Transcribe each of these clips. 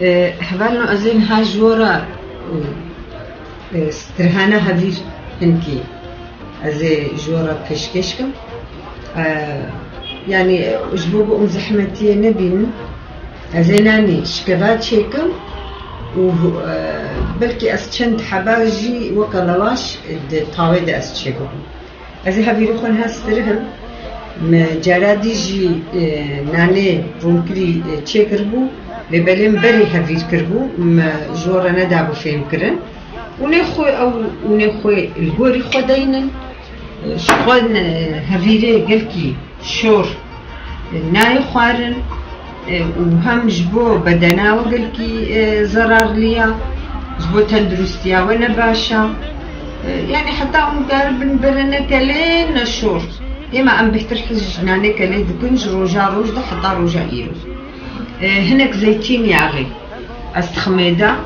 هبالنا أزين هاجورا سترهانا هذير هنكي أزي جورا كشكشكم يعني أجبوبو زحمتي نبين أزيناني شكبات شيكم وبلكي أسشنت حباجي وكلاواش الطاويد أسشيكم أزي هبيروخن هاسترهم جارادي جي ناني رونكري تشيكربو لبلين بري هفير كربو جورا ندابو فيم كرن ونخوي أو ونخوي الجوري خدينا شخون هفيري قلكي شور ناي خوارن وهم جبو بدنا وقلكي زرار ليا جبو تندرستيا وانا باشا يعني حتى قارب برنا كلين الشور إما أم بيترحج ناني كلي دكنج روجا روجدا حتى روجا إيرو هناك زيتين ياغي أستخميدا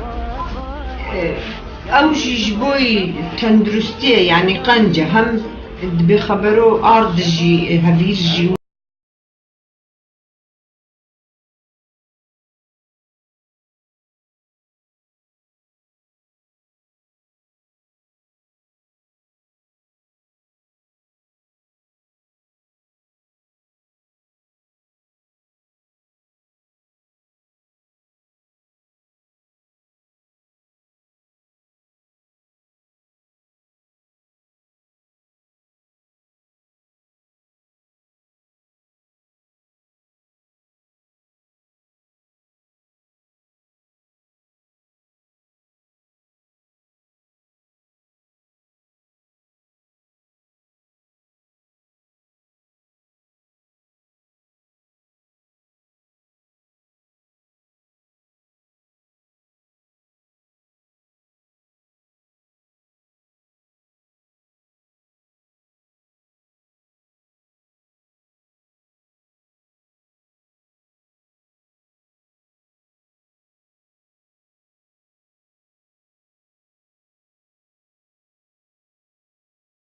أم جبوي تندرستيا يعني قنجة هم بخبرو أرض جي هفير جي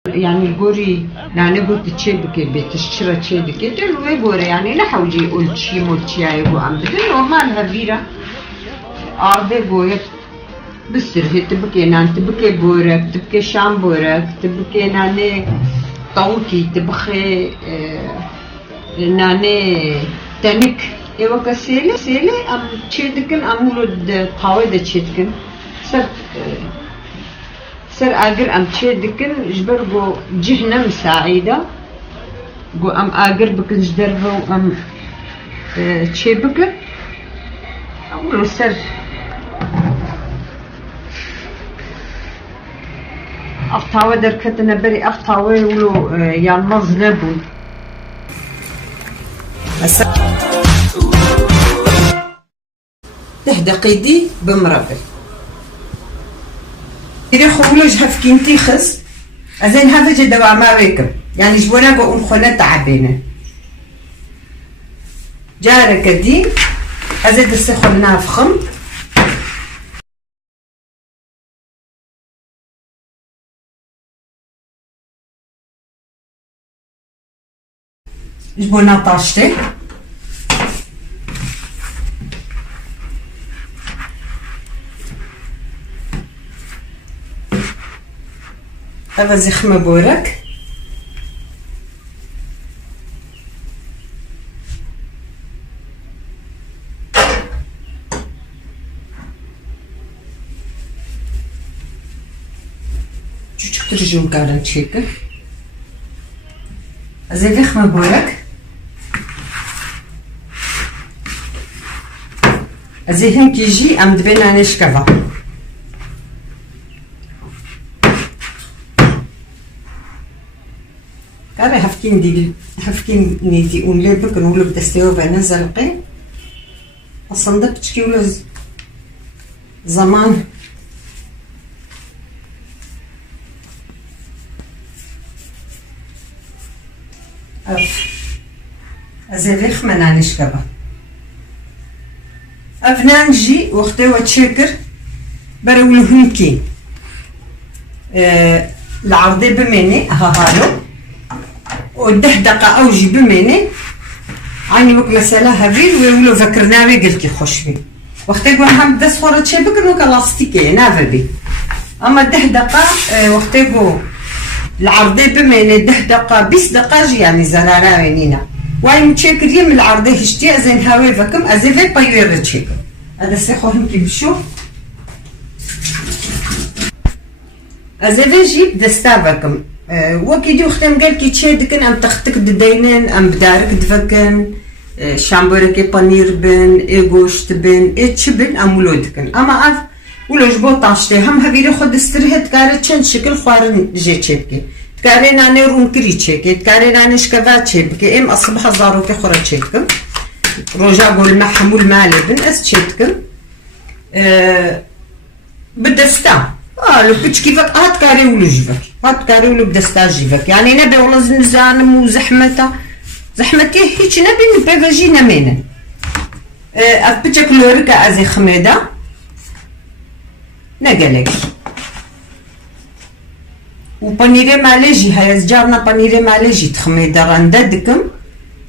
يعني الجوري يعني قلت تشيبك بتشتري تشيبك تلو يجوري يعني نحوجي قلت شي مولتي عيبو عم بدنو ما لها فيرا عرضي جويت بسرهي تبكي نان تبكي بورك تبكي شام بورك تبكي ناني طوكي تبخي ناني تنك ايوه كسيلي سيلي ام تشيدكن امولد طاوي تشيدكن سر آجر أم تشيدكن جبر جو جهنم سعيدة جو أم آجر بكن جدربو أم تشيبكن أقولو سر أفتاوى دركتنا بري أفتاوى ولو يعني مظلبون دقيقي بمربل إذا خولوج هفكين تيخس أزين هذا جدوا ما بيكم يعني جبونا قوم خلنا تعبينا جارك الدين أزيد السخنها فخم جبونا طاشتي هذا زخمة بورك çocuk duruşum karın çekti. زخمة بورك زهم كيجي أم دبنا نشكفه كاري هفكين نيتي ونلبك نولب دستيو بنزل قي الصندوق تشكيولو زمان أزيخ منانش كبا أفنانجي وقتي وتشكر برولو هنكي العرضي بميني هالو ودحدقة أوجي بميني عني وك مسألة هبيل ويقولوا ذكرناوي قلتي خوش بي وقت يقول هم دس خورة شيء بكنو كلاستيكي نافل بي أما 10 دقة وقت يقول العرضي بمين 10 دقة 20 دقة يعني زرارة وينينا واي متشكر يم العرضي هشتي أزين هاوي فكم أزيفي بايوير تشيكم هذا سيخوهم كي بشوف أزيفي جيب دستافكم وكي دي وختم قال كي تشيدكن أم تختك ددينن أم بدارك دفكن شامبوركي بانير بن إيغوشت بن إتشبن أم ولودكن أما أف ولوش بو طاشتي هم هبيري خود استريه تكاري چند شكل خوارن جي تشيبكي تكاري ناني روم كري تشيكي تكاري ناني شكفات تشيبكي إم أصبح زاروكي خورا تشيبكم روجا قول محمول مالي بن أس تشيبكم بدستا لو بتش كيفك هات كاري ولو جيفك هات كاري ولو بدستا جيفك يعني نبي والله زنزانم وزحمته زحمتي هيك نبي نبي نمينا بتشك لوركا ازي خميده نقلك وبانيري ماليجي هاي جارنا بانيري ماليجي تخميده رانددكم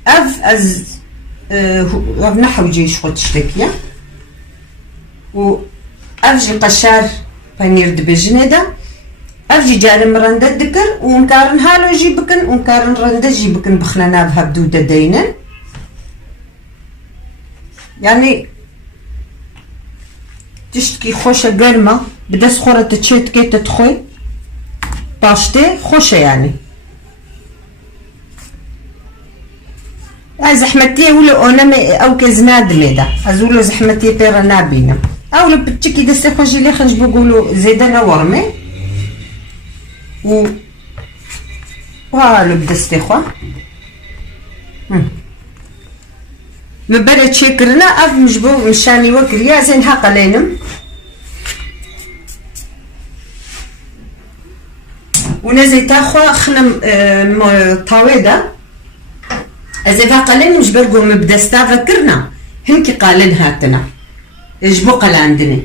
از نحوجي شخوت شتكيا و افجي قشار بانير دبجندا افجي جارم رندا دكر ونكارن هالو جيبكن ونكارن رندا جيبكن بخلنا بها بدودة دينن يعني تشتكي خوشة قرمة بدس خورة تشيت كي تدخل طاشتي خوشة يعني زحمتي ولا اونامي او كزناد ميدا ازولو زحمتي بيرا نابينا او لو بتشكي دسي خوجي لي خنج بقولو زيدنا ورمي و والو بدستي خوا مبرد شكرنا اف مجبو مشاني وكريا زين هاقلينم ونزيتا خوا خنم طاويدا ازيفا قالين مجبرقو مبدستا فكرنا هنكي قالين هاتنا جبو قال عندنا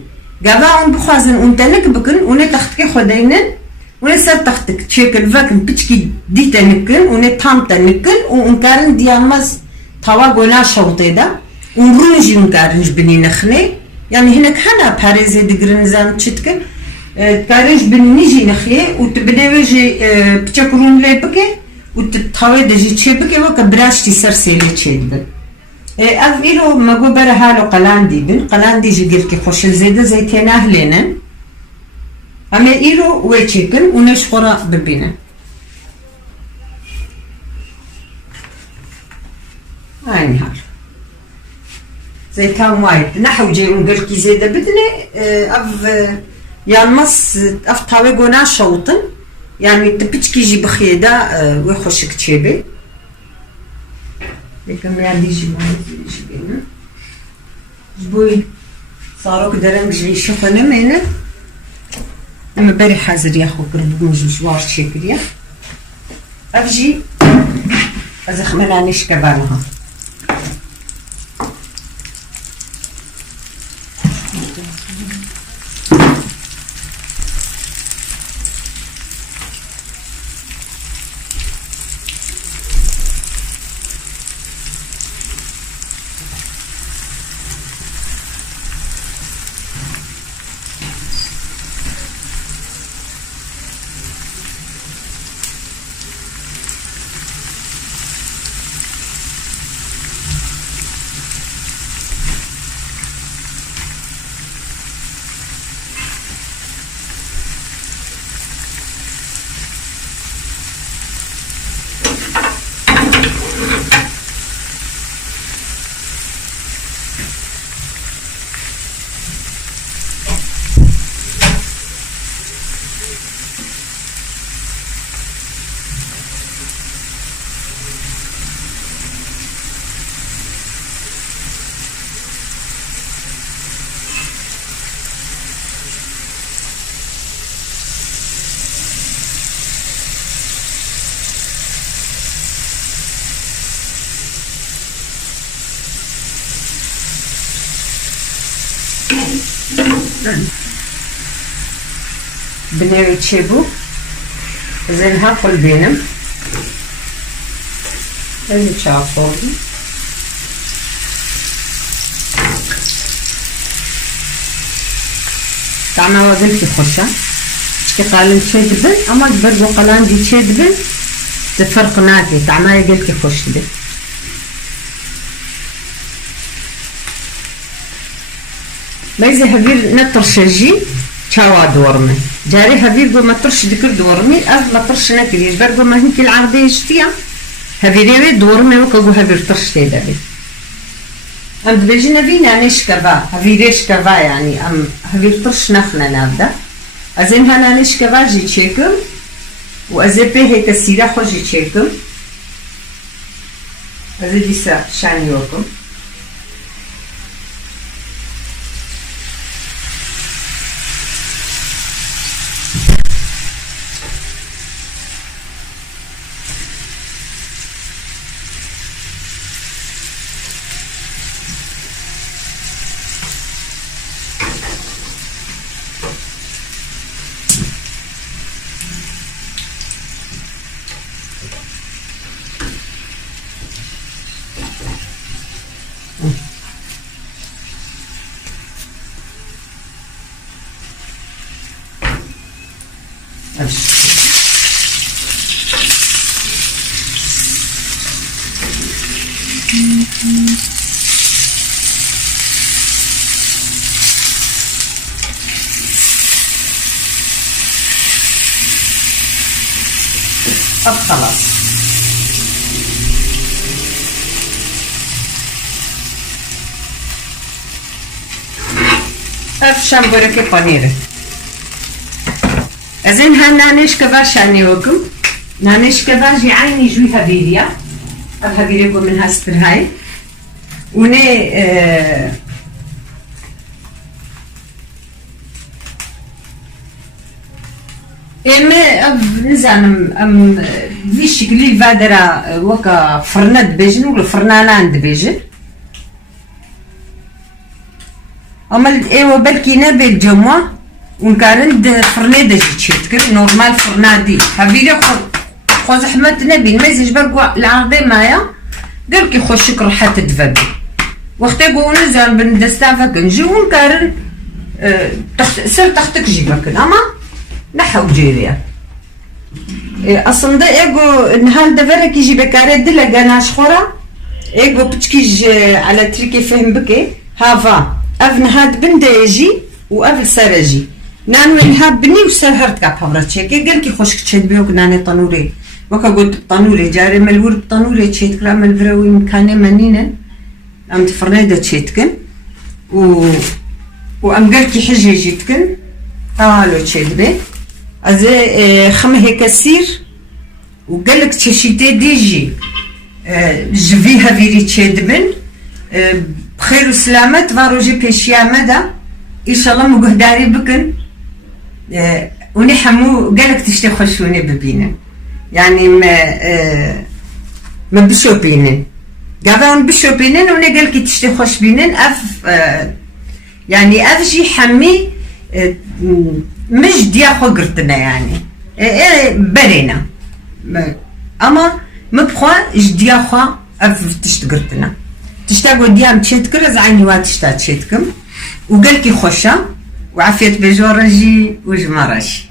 قابا بخوازن انت نكبكن وني تختكي خدينن وني سر تختك تشيكل فاكن بتشكي ديتا نكن وني تامتا نكن ونكارن دياماز توا قولا شوطي دا ونرونجي ونكارنج بني نخني يعني هناك حنا باريزي دقرن زام تشتكن كارنج بني نيجي نخي وتبداوجي بتشكرون لي بكي وتتخوي دجي تشيبكي وكا براشتي سر سيلي تشيدبن اف ايرو ماغو برا هالو قلاندي بن قلاندي جيركي خوشل زيدا زيتين اهلينن اما ايرو ويتشيكن ونش خورا ببينن هاي نهار زيتان وايد نحو جيرون قلكي زيدا بدني اف يالمس اف طاوي قونا شوطن يعني تبتشكي جي بخيدا ويخوشك تشيبي لكن يعني يجي بينا جبوي صاروك درنج جي شخنا مينا اما بري حاضر ياخو قرب جوار شكريا افجي ازخ منانيش كبارها بناوي تشيبو زينها كل بينم اللي تشافوني تعمل وقلتي خوشة شكي قالن تشدبن أما برضو قلان دي تشدبن تفرق ناتي تعمل قلتي خوش دي ما يزي هبير نطر شجي شاوا دورمي جاري هبير قو ما ترش دكر دورمي أف ما ترش نكريش برضو ما هنكي العرضية شتيا هبيري دورمي وكاقو هبير ترش تيدابي أم دبيجينا فينا نشكفا هبيريش كفا يعني أم هبير ترش نخنا نابدا أزين هانا نشكفا جي تشيكم وأزيبي هيك السيرة خو جي تشيكم أزي ديسا شانيوكم طب خلاص افشم بركي بانيره ازين هنانيش كباش عنيوكم نانيش كباش عيني جوي هبيريا هبيريكم من هاستر هاي وني اما نزانم ام فيش كلي فادرا وكا فرند بيجن ولا فرنانان بيجن اما ايوا بلكي نبي جمعه ونكارند فرناده جيتشتكر نورمال فرنادي هبيلي خو زحمت نبي الميزج برقوا العرضي مايا قالكي خوشك راح تدفبي وقت يقول نزال بندستافك نجي ونكارن سر تحتك جيبك اما نحو جيريا اصلا ايغو نهال دفرك يجي بكاري دلا قناش خورا ايغو بتشكيج على تريكي فهم بكي هافا افن هاد بنديجي وافل سرجي نانو الهاب بني وسهرت كاب حبرتشيكي قالكي خوشك تشدبيوك ناني طنوري وكا قلت طنوري جاري ملور بطنوري تشيتك راه ملفراوي مكاني منينا ام تفرنيده تشيتكن وام قالكي حجي جيتكن قالو تشدبي ازي خم هيك سير وقالك تشيتي ديجي جفيها فيري تشدبن بخير وسلامة تفاروجي بيشيا مدى ان شاء الله مقهداري بكن ونحمو قالك تشتي خشوني ببينن يعني ما بشو بينن قابون بشو بينن وني قالك تشتي خش بينن يعني افجي حمي مش ديا خو قرتنا يعني برينا اما مبخوا جديا خو اف تشتقرتنا تشتاقو ديام تشتكر زعيني وات تشتا تشتكم وقالكي خوشة وعافية بجورجي وجمارشي